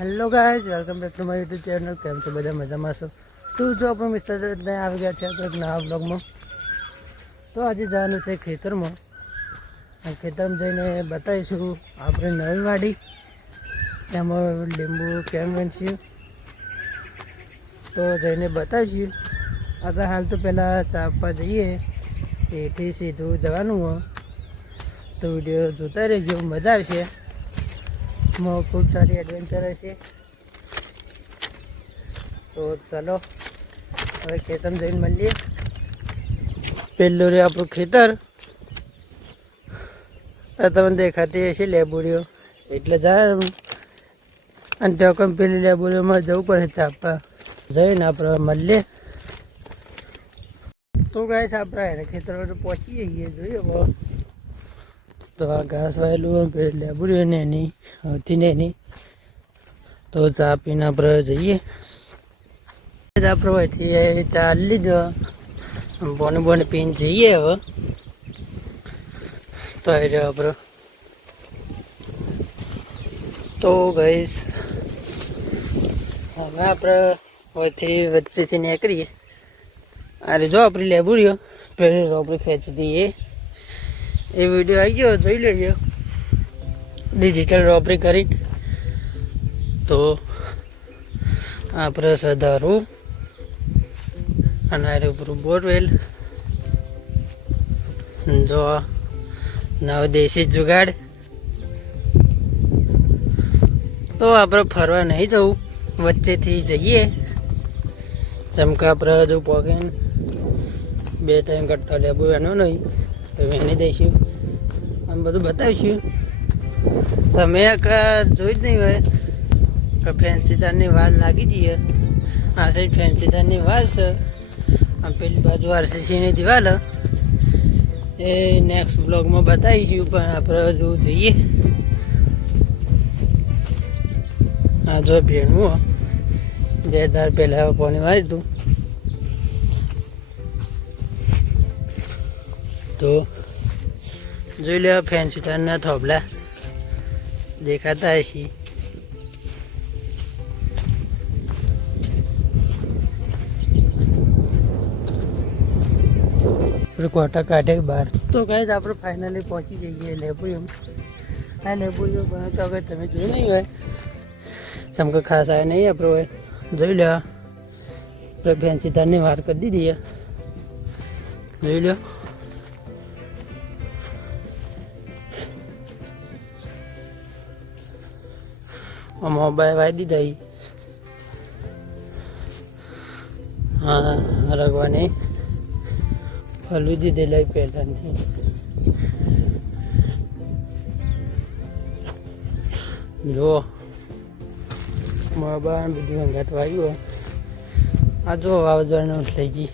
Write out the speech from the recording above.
Hello guys, welcome back to my YouTube channel. કેમ છો બધા? મજામાં છો? તું જો આપણું મિસ્ટર આવી ગયા છે આપણે એક નવા બ્લોગમાં. તો આજે જવાનું છે ખેતરમાં. ખેતરમાં જઈને બતાવીશું આપણે નવી વાડી, એમાં લીંબુ કેમ વેચીએ તો જઈને બતાવીશું. આપણે હાલ તો પહેલાં ચા આપવા જઈએ, એથી સીધું જવાનું હોય તો વિડીયો જોતા રહેજો, મજા આવશે. ખૂબ સારી એડવેન્ચર હશે. તો ચાલો હવે ખેતરમાં જઈને મળીએ. પેલું રે આપણું ખેતર, તમને દેખાતી હશે લેબુડીઓ, એટલે જાય અને ત્યાં કોઈ પેલી લેબુડીઓમાં જવું પડે ચાપવા. જઈને આપણે મળીએ. તો ગાઈસ આપણે એને ખેતર પહોંચી જઈએ, જોઈએ બહુ તો આ ઘાસ વાયેલું પેલી લેબુડીઓ ને એની હતી ને એની. તો ચા પીને આપણે જઈએ. આપણે અહીંથી ચા લીધો, બોને પીને જઈએ. હવે તો એ રહ્યો આપણે. તો ગઈશ હવે આપણે અહીંથી વચ્ચેથી નીકળીએ. અરે જો આપણી લેબુડીઓ પેલી રોપડી ખેંચી દઈએ, એ વિડીયો આવી ગયો, જોઈ લેજો. ડિજિટલ રોપરી કરી તો આપણે સધારું અને આરે ઉપર બોરવેલ. જો નવ દેશી જુગાડ. તો આપણે ફરવા નહીં જવું, વચ્ચેથી જઈએ. જેમ કે આપણે જો પોકીને 2-3 કટ્ટા લેબુ એનો નહીં તો એની દઈશું, આમ બધું બતાવીશું. તમે એક જોઈ જ નહીં હોય કે ફેન્સીદારની વાલ લાગી જઈએ. આ સાઈડ ફેન્સીદારની વાલ છે, આમ પેલી બાજુ આરસીસીની દિવાલ. એ નેક્સ્ટ બ્લોગમાં બતાવીશું, પણ આપણે જો જઈએ. હા જો ભેણું 2 દાર પહેલાં પાણી મારી દઉં તો જોઈ લે. ફેન્સીદારના થોભલા દેખાતા હશે. કોટા કાઢે બહાર. તો ગાઈસ આપણે ફાઇનલી પહોંચી જઈએ લેબુડીઓ. આ લેબુડીઓ બનાવતા વગર તમે જોયું નહીં હોય, જેમ કે ખાસ આવે નહીં આપણે હોય. જોઈ લો, આપણે ફેન્સીદારની વાત કરી દીધી. જોઈ લો. મોબાઈલ વાઈ દીધા. હા રગવાની હલવી દીધેલા પહેલાંથી. જો મોબાઈલ બધું અંગાત વાગ્યું. આ જો વાવાઝોડાનું થઈ ગઈ.